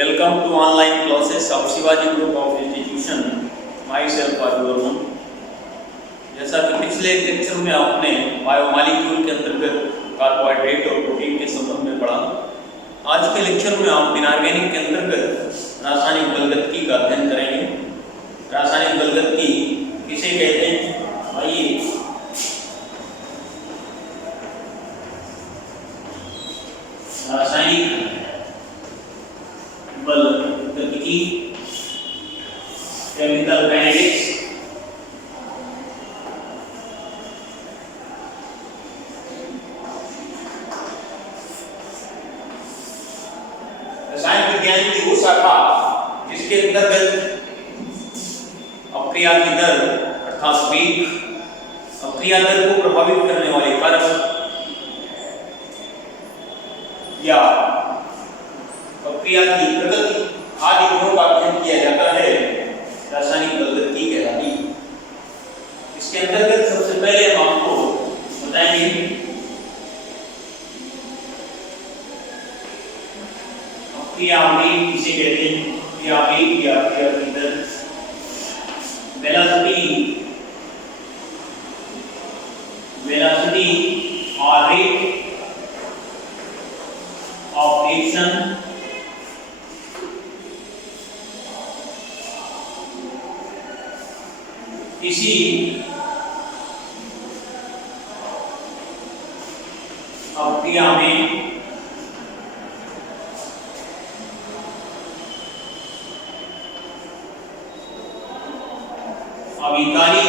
Welcome to online classes of Shivaji Group of Institution. Myself Arun. जैसा कि पिछले lecture में आपने बायोमॉलिक्यूल के अंतर्गत कार्बोहाइड्रेट और प्रोटीन के संबंध में पढ़ा, आज के लेक्चर में आप इनऑर्गेनिक के अंतर्गत रासायनिक बलगतकी का अध्ययन करेंगे। रासायनिक बलगतकी किसे कहते हैं? आइए रासायनिक बलगतकी, केमिकल काइनेटिक्स, रसायन विज्ञान की वो शाखा जिसके अंतर्गत अपक्रिया की दर अर्थात वेग, अपक्रिया दर को प्रभावित करने वाले कारक या प्रक्रिया की प्रगति आदि गुणों का अध्ययन किया जाता है, रासायनिक बलगतकी कहलाती है। इसके अंतर्गत सबसे पहले हम आपको बताएंगे अपक्रिया वेग किसे कहते हैं। अपक्रिया वेग या अपक्रिया की दर, वेलोसिटी और रेट of reaction इसी अपक्रिया में अभिकारी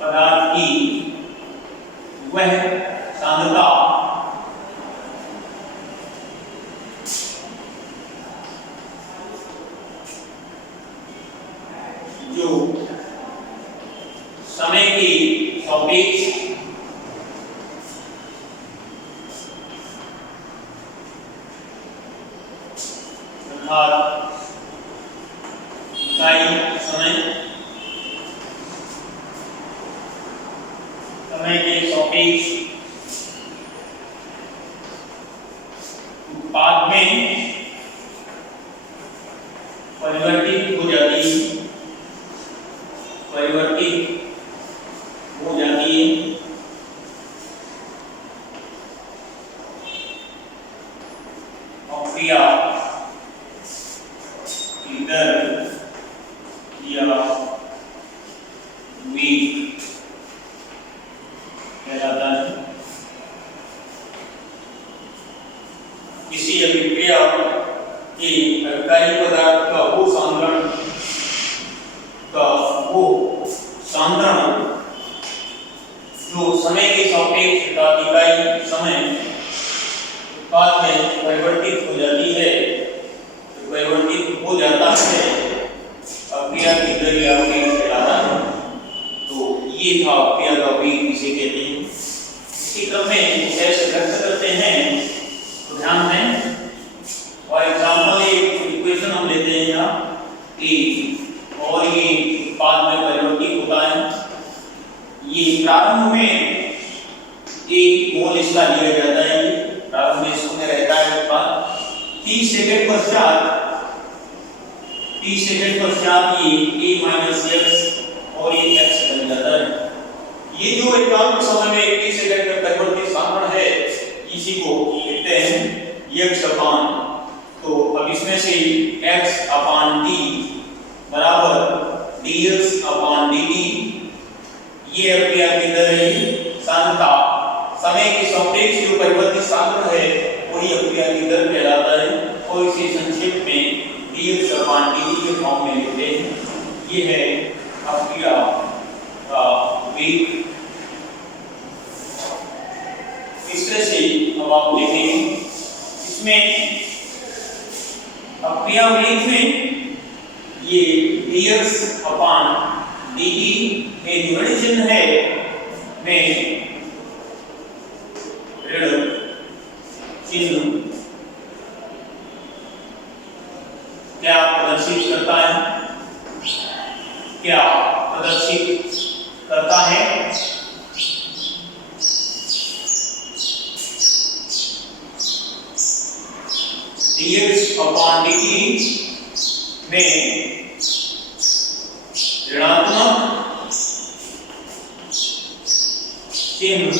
पदार्थ की वह सांद्रता जो समय की सापेक्ष अर्थात इकाई समय के सापेक्ष उत्पाद में परिवर्तित हो जाती है, अपक्रिया की दर या वेग कहलाता है। किसी अभिक्रिया के अभिकारी पदार्थ का वो सांद्रण जो समय के सापेक्ष इकाई समय उत्पाद में परिवर्तित हो जाती है, अपक्रिया की दर या वेग कहलाता है। तो ये था अपक्रिया का वेग किसे कहते हैं। इसी क्रम में कैसे व्यक्त करते हैं तो ध्यान दें। और एग्जाम्पल एक इक्वेशन हम लेते हैं यहाँ कि और ये उत्पाद में परिवर्तित होता है। ये प्रारंभ में एक मोल इसका लिया जाता है, प्रारंभ में शून्य रहता है उत्पाद। 30 सेकंड पश्चात ये a माइनस x और ये x बन जाता है। ये जो एकांक समय में 30 सेकंड में परिवर्तित सांद्रण है, इसी को कहते हैं x अपान। तो अब इसमें से x अपान t बराबर dx अपान dt, ये अपक्रिया की दर है, सांद्रता। समय के सापेक्ष जो परिवर्तित सांद्रण है वही अपक्रिया की दर कहलाता है और इसे संक्षेप में dx अपान dt के फॉर्म में लिखते हैं। ये है अपक्रिया का वेग। इस तरह से अब आप देखेंगे इसमें अपक्रिया वेग में ये dx अपान dt में ऋण चिन्ह है, में ऋण चिन्ह क्या प्रदर्शित करता है? dx अपॉन dt में ऋणात्मक चिन्ह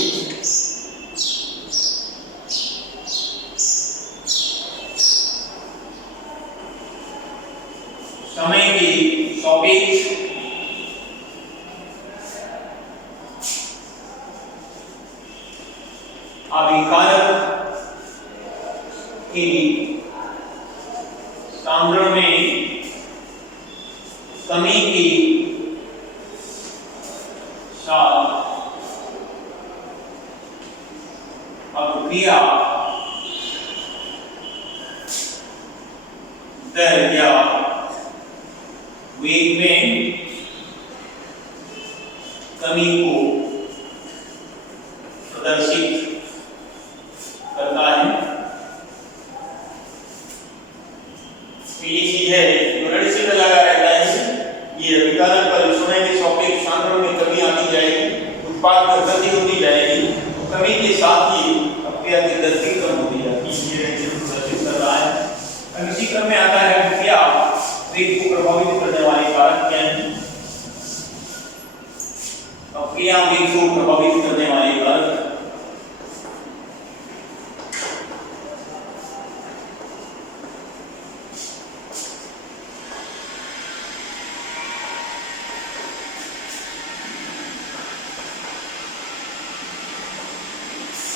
समय की सापेक्ष अभिकारक की सांद्रण में कमी की साथ अभिक्रिया दर या वेग में कमी को प्रदर्शित करता है। तो ये चीज है जो रेड से लगा रहता है। ये अभिकारक का जो समय के सापेक्ष सांद्रण में कमी आती जाएगी, उत्पाद में वृद्धि होती जाएगी, तो कमी के साथ ही अभिक्रिया की गति कम होती जाती है। ये रेड से प्रदर्शित कर रहा है। अब इसी क्रम में आता है अभिक्रिया वेग को प्रभावित करने वाले कारक क्या हैं? अभिक्रिया वेग को प्रभावित करने वाले कारक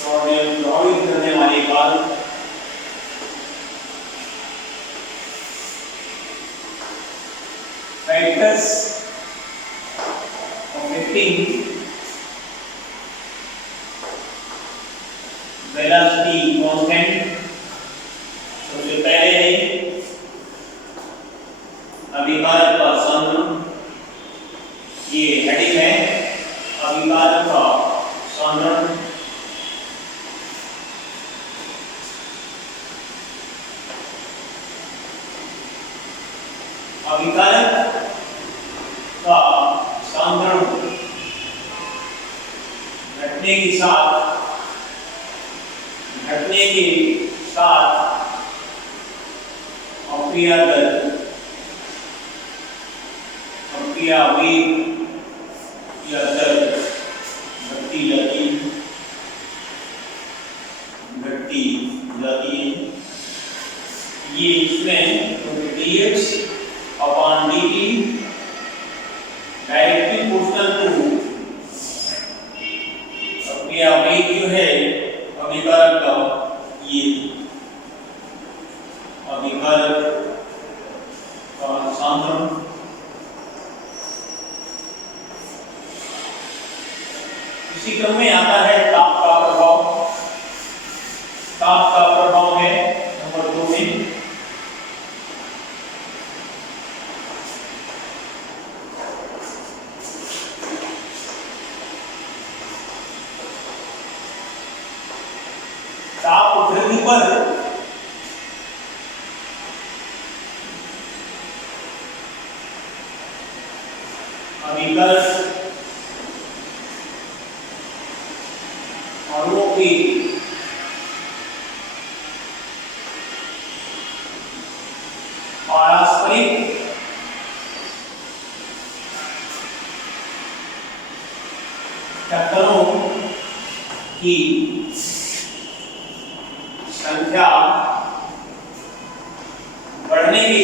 प्रभावित करने वाले कारक factors affecting velocity constant। सबसे पहले है अभिकारक का सांद्रण, ये हेडिंग है अभिकारक का सांद्रण। अभिकारक का सांद्रण घटने के साथ अभिक्रिया दर, अभिक्रिया वेग या दर घटती जाती है। ये इसमें dx upon dt directly proportional to अभिक्रिया वेग जो है अभिकारक का, ये अभिकारक का सांद्रण। इसी क्रम में आता है ताप का प्रभाव। ताप का प्रभाव है नंबर 2 में ताप वृद्धि पर अभिकारक अणुओं की पारस्परिक टक्करों की संख्या बढ़ने के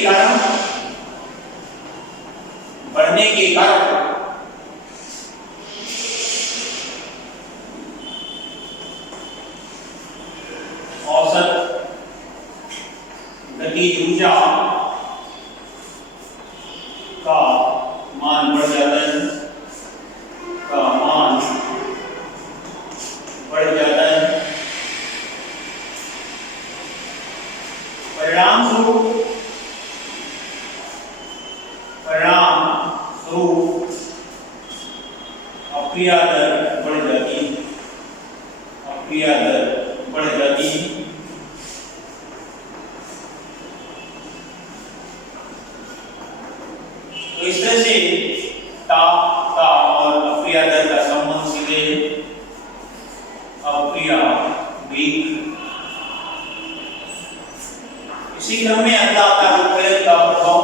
कारण औसत गतिज ऊर्जा का मान बढ़ जाता है, परिणाम स्वरूप अभिक्रिया दर बढ़ जाती है। तो इस तरह से ताप का और अभिक्रिया दर का संबंध सीधे अभिक्रिया वेग। इसी क्रम में अगला आता है उत्प्रेरक का प्रभाव।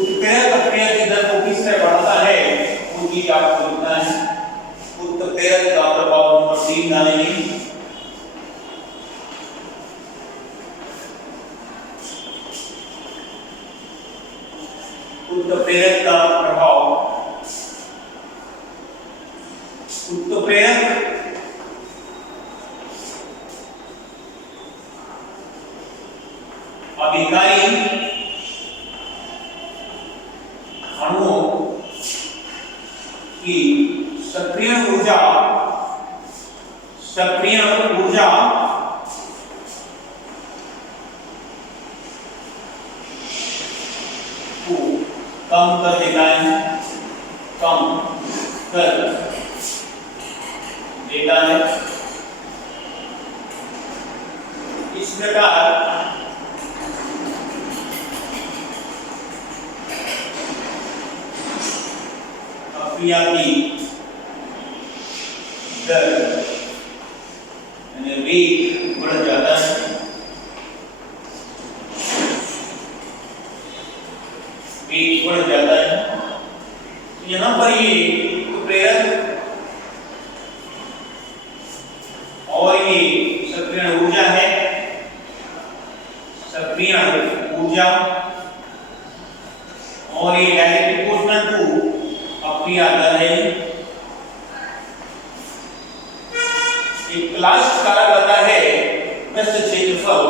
उत्प्रेरक अपने की दर को किस तरह बढ़ाता है वो चीज आपको लिखना है। उत्प्रेरक का प्रभाव नंबर 3 डालेंगे। उत्प्रेरक का प्रभाव। उत्प्रेरक अभिकारी अणुओं की सक्रिय ऊर्जा को कम कर देता है, कम कर देता है। इस प्रकार क्रिया की दर यानी वेग बढ़ जाता है। वेग बढ़ जाता है। यहाँ पर ये उत्प्रेरक और ये सक्रिय ऊर्जा है। सक्रिय ऊर्जा और ये डायरेक्ट प्रोपोर्शनल टू अपनी आदर है। एक लास्ट कारक आता है पृष्ठ क्षेत्रफल।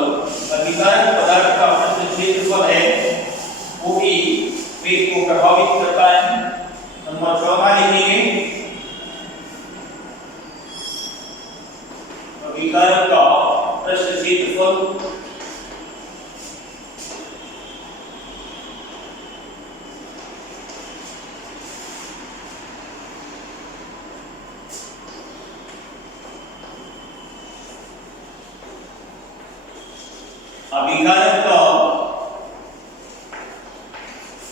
अभिकारक पदार्थ का पृष्ठ क्षेत्रफल है वो भी वेग को प्रभावित करता है। नंबर 14 लिखेंगे। अभिकारक का पृष्ठ क्षेत्रफल अभिकारक का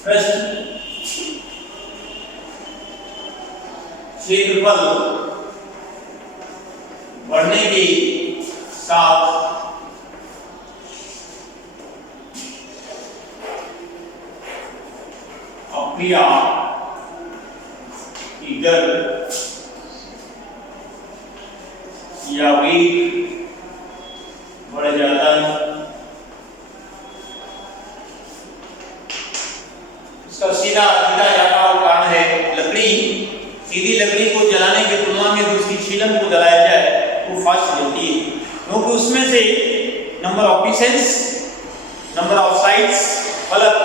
पृष्ठ क्षेत्रफल बढ़ने के साथ अपक्रिया की दर या वेग बढ़ जाता है। इसका सीधा जाता हुआ कारण है लकड़ी। सीधी लकड़ी को जलाने की तुलना में उसकी छीलन को जलाया जाए तो फास्ट जलती है, क्योंकि उसमें से number of pieces, number of sides, फलक,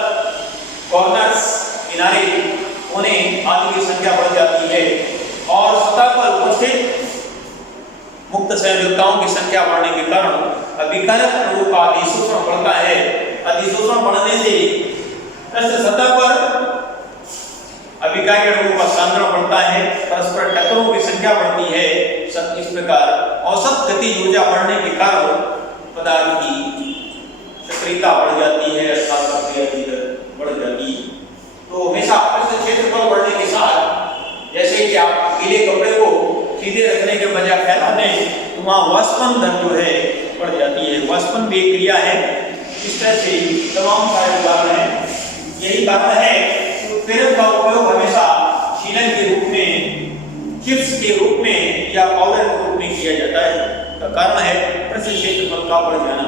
कॉर्नर्स, किनारे होने आदि की संख्या बढ़ जाती है और सतह पर उपस्थित मुक्त संयोजकताओं की संख्या बढ़ने के कारण अभिकारक अणुओं का अधिशोषण बढ़ता है। अधिशोषण बढ़ने से पृष्ठ सतह पर अभिकारी अणुओं का सांद्रण बढ़ता है, परस्पर टक्करों की संख्या बढ़ती है। इस प्रकार औसत गतिज ऊर्जा बढ़ने के कारण पदार्थ की सक्रियता बढ़ जाती है अर्थात प्रक्रिया की दर बढ़ जाती है। तो हमेशा पृष्ठ क्षेत्रफल बढ़ने के साथ जैसे कि आप गीले कपड़े को सीधे रखने के बजाय फैला दें तो वहाँ वाष्पन दर जो है बढ़ जाती है। वाष्पन भी एक क्रिया है। इस तरह से तमाम सारे उदाहरण हैं। यही कारण है कि उत्प्रेरक का उपयोग हमेशा शीलन के रूप में, चिप्स के रूप में या पाउडर के रूप में किया जाता है। का कारण है पृष्ठ क्षेत्रफल का बढ़ जाना।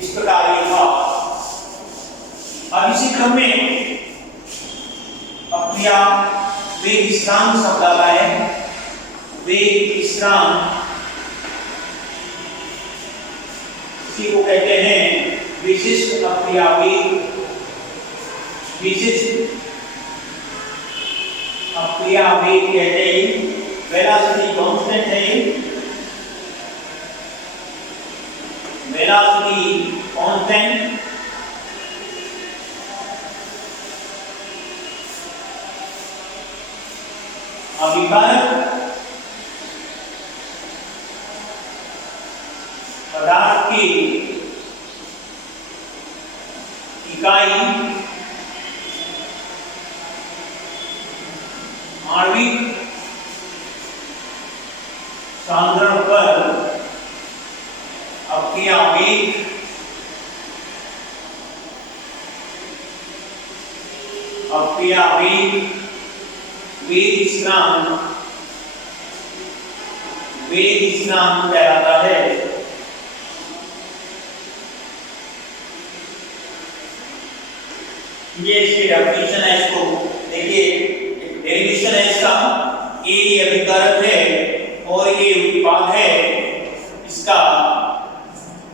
इस प्रकार ये था। अब इसी क्रम में अपक्रिया वेग स्थिरांक शब्द आता है। वेग स्थिरांक इसी को कहते हैं विशिष्ट अपक्रिया वेग। विशिष्ट अपक्रिया वेग कहते हैं। वेलोसिटी कांस्टेंट है। वेलोसिटी कांस्टेंट अभिकारक पदार्थ की इकाई आणविक सांद्रण पर अपक्रिया वेग अपक्रिया वेग, वेग स्थिरांक कहलाता है। ये इसकी डेफिनेशन है, इसको देखिए, डेरिवेशन है इसका। ये अभिकारक है और ये उत्पाद है। इसका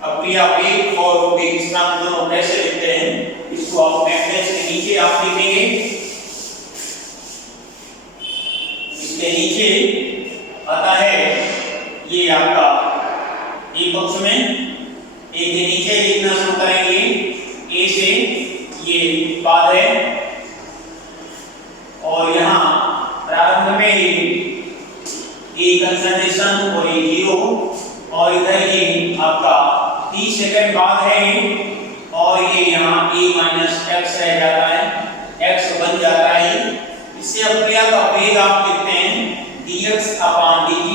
अपक्रिया वेग और वेग स्थिरांक दोनों कैसे लिखते हैं, इसको आप मैट्रिक्स के नीचे आप लिखेंगे। इसके नीचे आता है ये आपका एक पक्ष में, एक के नीचे लिखना शुरू करेंगे। ए से ये उत्पाद है और यहाँ प्रारंभ में ये कंसंट्रेशन और ये जीरो, और इधर ये आपका 30 सेकंड बाद है और ये यहाँ a माइनस एक्स रह जाता है, x बन जाता है। इससे अपक्रिया का वेग आप लिखते हैं dx अपॉन dt,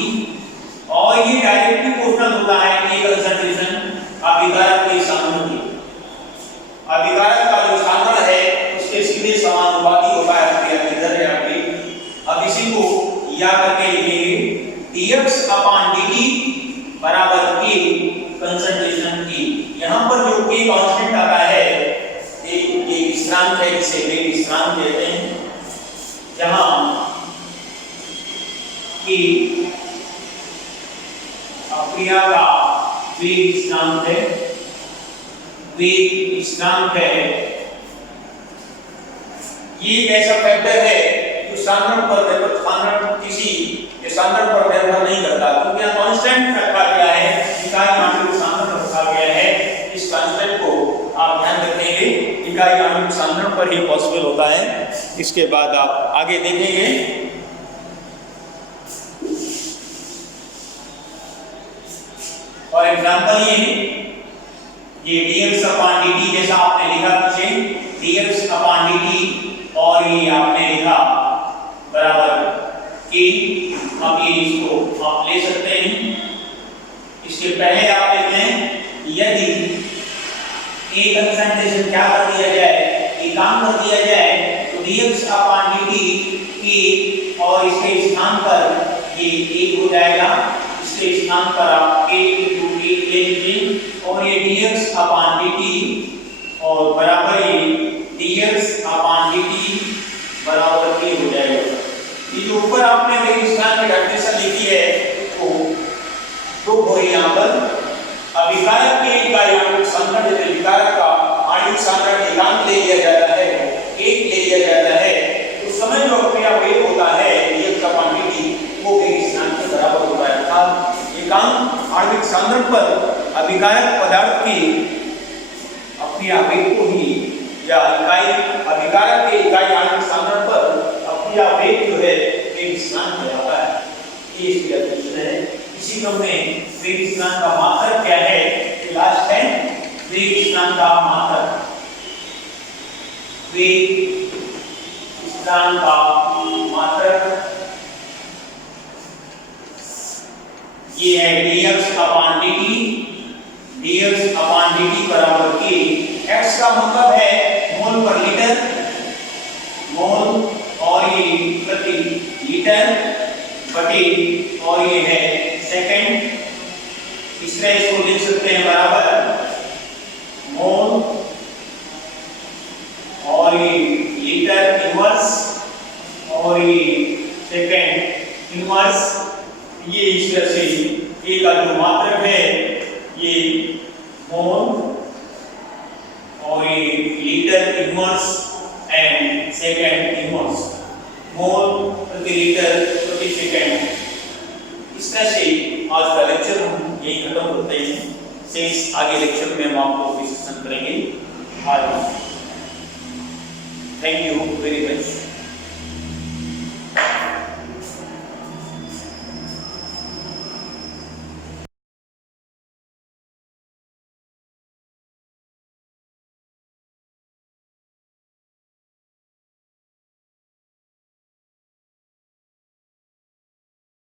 और ये डायरेक्टली प्रोपोर्शनल होता है a कंसंट्रेशन अभिकारक के सांद्रण। अभिकारक का जो सांद्रण है उसके सीधे समानुपाती होता है अपक्रिया की दर या वेग। अब इसी को याद करके लिखेंगे dx अपॉन dt बराबर k कंसंट्रेशन की। यहाँ पर जो k कांस्टेंट आता है ये स्थिरांक है, जिसे वेग स्थिरांक कहते हैं। जहाँ k अपक्रिया का वेग स्थिरांक है, वेग स्थिरांक है। ये एक ऐसा फैक्टर है जो सांद्रण पर सांद्रण किसी सांद्रण पर निर्भर नहीं करता, क्योंकि यहाँ कांस्टेंट रखा गया है, इकाई आणविक सांद्रण रखा गया है। इस कांस्टेंट को आप ध्यान रखेंगे, इकाई आणविक सांद्रण पर ही पॉसिबल होता है। इसके बाद आप आगे देखेंगे। फॉर एग्जांपल ये dx अपॉन dt जैसा आपने लिखा पीछे dx अपॉन dt, और ये आपने लिखा बराबर k। अब ये इसको आप ले सकते हैं। इसके पहले आप लेते हैं यदि a कंसंट्रेशन क्या कर दिया जाए, ये काम कर दिया जाए, तो dx अपॉन dt k, और इसके स्थान पर ये 1 हो जाएगा। इसके स्थान पर आप k * 1 ले लीजिए, और ये dx अपॉन dt और बराबर ये dx अपॉन dt बराबर k हो जाएगा। ये जो ऊपर आपने वेग स्थिरांक की डेफिनेशन लिखी है वो प्रूव हो रही है यहाँ पर। अभिकारक के इकाई आणविक सांद्रण, जैसे विकारक का आणविक सांद्रण एकांक ले लिया जाता है, 1 ले लिया जाता है, तो समय जो अपक्रिया वेग होता है dx अपॉन dt वो वेग स्थिरांक के बराबर होता है। अर्थात एकांक आणविक सांद्रण पर अभिकारक पदार्थ की अपक्रिया वेग को ही, या इकाई अभिकारक के इकाई आणविक सांद्रण पर अपक्रिया वेग जो है वेग स्थिरांक कहलाता है। ये इसकी डेफिनेशन है। इसी क्रम में वेग स्थिरांक का मात्रक क्या है, लास्ट है वेग स्थिरांक का मात्रक। वेग स्थिरांक का मात्रक ये है dx upon dt, dx upon dt बराबर k। x का मतलब है मोल पर लीटर, मोल, और ये प्रति लीटर बटे, और ये है सेकंड। इस तरह इसको लिख सकते हैं बराबर मोल और ये लीटर इनवर्स और ये सेकंड इनवर्स। ये इस तरह से a का जो मात्रक है ये मोल और ये litre inverse and second inverse, mole प्रति लीटर प्रति सेकंड। इस तरह से आज का लेक्चर हम यही खत्म करते हैं। शेष आगे लेक्चर में हम आपको डिस्कशन करेंगे। आज थैंक यू वेरी मच।